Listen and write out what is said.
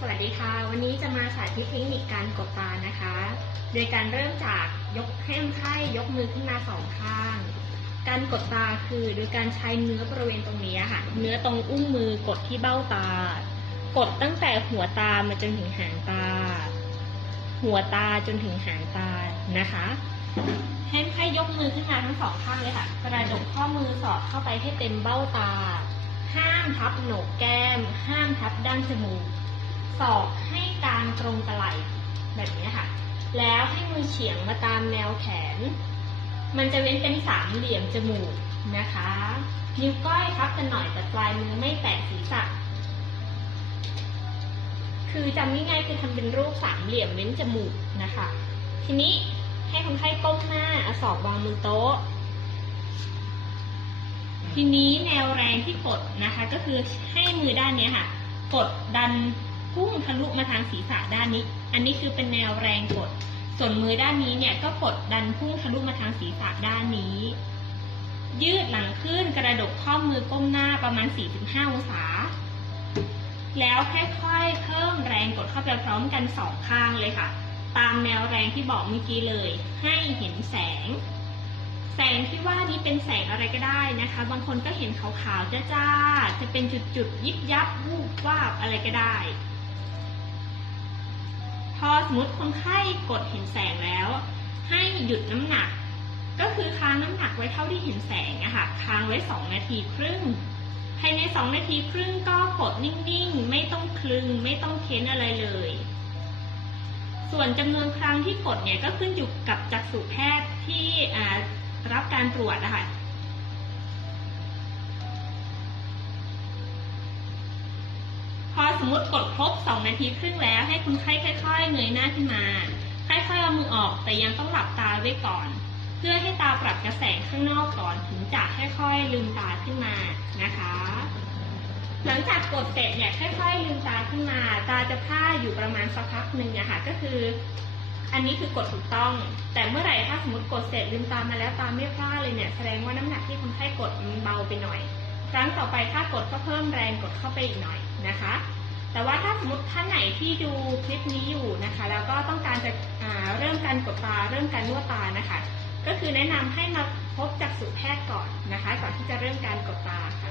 สวัสดีค่ะ วันนี้จะมาสาธิตเทคนิคการกดตานะคะ โดยการเริ่มจากยกให้คนไข้ยกมือขึ้นมาสองข้าง การกดตาคือโดยการใช้เนื้อบริเวณตรงนี้ค่ะ เนื้อตรงอุ้งมือกดที่เบ้าตา กดตั้งแต่หัวตามาจนถึงหางตา หัวตาจนถึงหางตานะคะให้คนไข้ยกมือขึ้นมาทั้งสองข้างเลยค่ะ กระดกข้อมือสอดเข้าไปให้เต็มเบ้าตา ห้ามทับโหนกแก้ม ห้ามทับด้านจมูก ศอกให้กลางตรงกระไหล่แบบนี้ค่ะ แล้วให้มือเฉียงมาตามแนวแขน มันจะเว้นเป็นสามเหลี่ยมจมูกนะคะ นิ้วก้อยทับกันหน่อยแต่ปลายมือไม่แตะศีรษะคือจำง่ายๆคือทำเป็นรูปสามเหลี่ยมเว้นจมูกนะคะ ทีนี้ให้คนไข้ก้มหน้าเอาศอกวางบนโต๊ะ ทีนี้แนวแรงที่กดนะคะ ก็คือให้มือด้านนี้ค่ะ กดดัน พุ่งทะลุมาทางศีรษะด้านนี้ อันนี้คือเป็นแนวแรงกด ส่วนมือด้านนี้เนี่ยก็กดดันพุ่งทะลุมาทางศีรษะด้านนี้ ยืดหลังขึ้นกระดกข้อมือก้มหน้าประมาณ 4-5 องศา แล้วค่อยๆเพิ่มแรงกดเข้าไปพร้อมกันสองข้างเลยค่ะ ตามแนวแรงที่บอกเมื่อกี้เลย ให้เห็นแสงแสงที่ว่านี้เป็นแสงอะไรก็ได้นะคะ บางคนก็เห็นขาวๆจ้าๆ จะเป็นจุดๆ ยิบยับวูบวาบอะไรก็ได้ พอสมมติคนไข้กดเห็นแสงแล้ว ให้หยุดน้ำหนัก ก็คือค้างน้ำหนักไว้เท่าที่เห็นแสงอะคะค้างไว้สองนาทีครึ่งภายในสองนาทีครึ่งก็กดนิ่งๆ ไม่ต้องคลึง ไม่ต้องเค้นอะไรเลย ส่วนจำนวนครั้งที่กดเนี่ยก็ขึ้นอยู่กับจักษุแพทย์ที่รับการตรวจนะคะพอ สมมติกดครบ 2 นาทีครึ่งแล้วให้คุณไข้ค่อยๆเงยหน้าขึ้นมา ค่อยๆเอามือออกแต่ยังต้องหลับตาไว้ก่อน เพื่อให้ตาปรับกระแสงข้างนอกก่อนถึงจะค่อยๆลืมตาขึ้นมานะคะ หลังจากกดเสร็จเนี่ยค่อยๆลืมตาขึ้นมา ตาจะพร่าอยู่ประมาณสักพักหนึ่งอะค่ะก็คือ อันนี้คือกดถูกต้อง แต่เมื่อไหร่ถ้าสมมติกดเสร็จลืมตามาแล้วตาไม่พร่าเลยเนี่ยแสดงว่าน้ำหนักที่คนไข้กดมันเบาไปหน่อย ครั้งต่อไปถ้ากดก็เพิ่มแรงกดเข้าไปอีกหน่อยนะคะ แต่ว่าถ้าสมมติท่านไหนที่ดูคลิปนี้อยู่นะคะ แล้วก็ต้องการจะเริ่มการกดตาเริ่มการนวดตานะคะ ก็คือแนะนำให้มาพบจักษุแพทย์ก่อนนะคะ ก่อนที่จะเริ่มการกดตาค่ะ